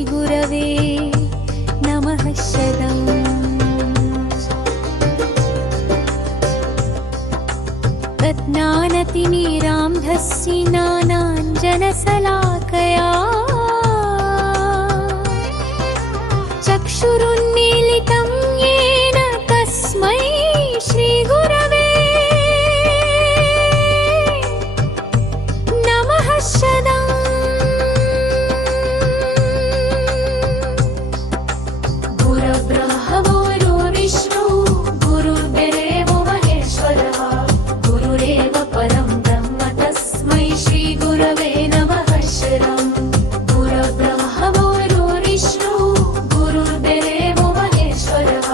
श्रीगुरवे नमः शरणम्। तज्ज्ञानतिमिरान्धस्य ज्ञानाञ्जनशलाकया चक्षुरुन्मीलितं येन तस्मै श्रीगुरवे नमः शरणम्। गुरुर्ब्रह्मा गुरुर्विष्णु गुरुर्देवो महेश्वरः गुरुरेव परं ब्रह्म तस्मै श्रीगुरवे नमः शरणम्। गुरुर्ब्रह्मा गुरुर्विष्णु गुरुर्देवो महेश्वरः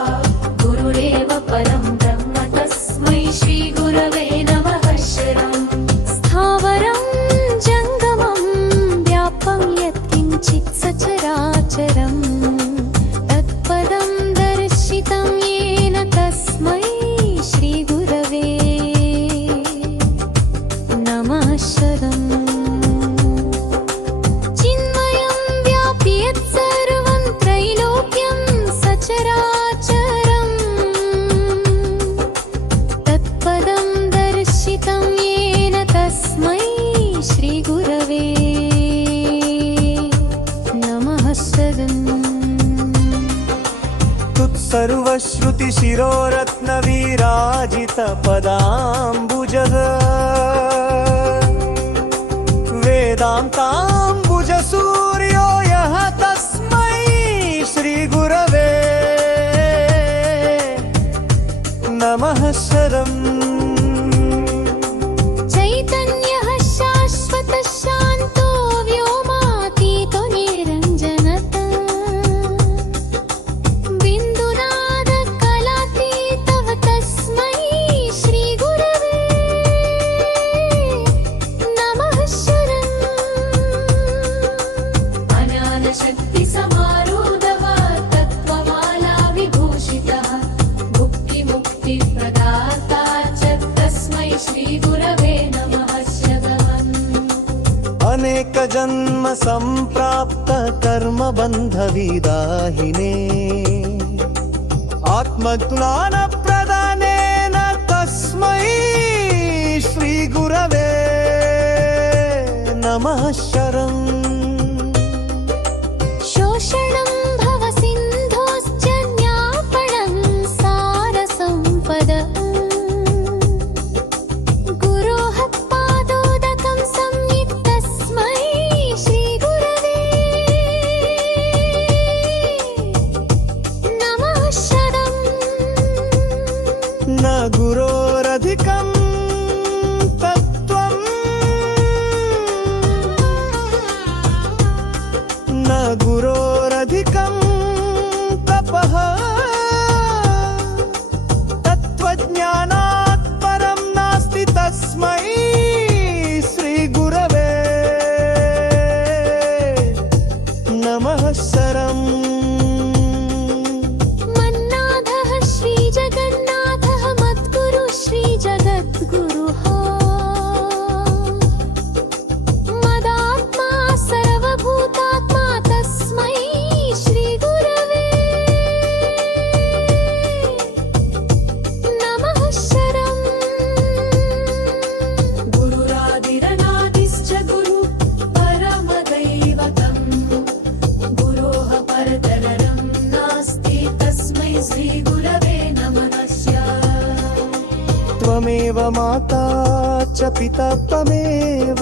गुरुरेव परं ब्रह्म तस्मै श्रीगुरवे नमः शरणम्। स्थावरं जङ्गमं व्यापं यत्किञ्चित् सचराचरम् तत्पदं दर्शितं येन तस्मै श्रीगुरवे नमः शरणम्। चिन्मयं व्यापि यत्सर्वं त्रैलोक्यं सचराचरम् तत्पदं दर्शितं येन तस्मै श्रीगुरवे नमः शरणम्। तुत्सर्वश्रुतिशिरोरत्नविराजितपदाम्बुजः वेदान्ताम्बुजसूर्यो यः तस्मै श्रीगुरवे नमः शरणम्। चैतन्यः शाश्वतः शान्तो व्योमातीतो निरञ्जनतः बिन्दुनादकलातीतः तस्मै श्रीगुरवे नमः शरणम्। अनादशक्तिसमारूढः तत्त्वमाला विभूषितः भुक्तिमुक्तिप्रदाता च तस्मै श्रीगुरवे नमः शरणम्। अनेकजन्म सम्प्राप्त कर्मबन्धविदाहिने आत्मज्ञानप्रदानेन तस्मै श्रीगुरवे नमः शरणम्। शोषणं भवसिन्धोश्च ज्ञापनं सारसम्पदः गुरोः पादोदकं संयित् तस्मै श्रीगुरवे नमः शरणम्। न गुरोरधिकं तत्त्वम् न गुरोरधिकं तपः तत्त्वज्ञानात् परं नास्ति तस्मै श्रीगुरवे नमः शरणम्। मन्नाथः श्रीजगन्नाथः मद्गुरुः श्रीजगद्गुरुः मदात्मा सर्वभूतात्मा तस्मै श्रीगुरवे नमः शरणम्। गुरुरादिरनादिश्च गुरु परमदैवतं गुरोः परतरं नास्ति तस्मै श्रीगुरवे नमः त्वमेव माता च पिता त्वमेव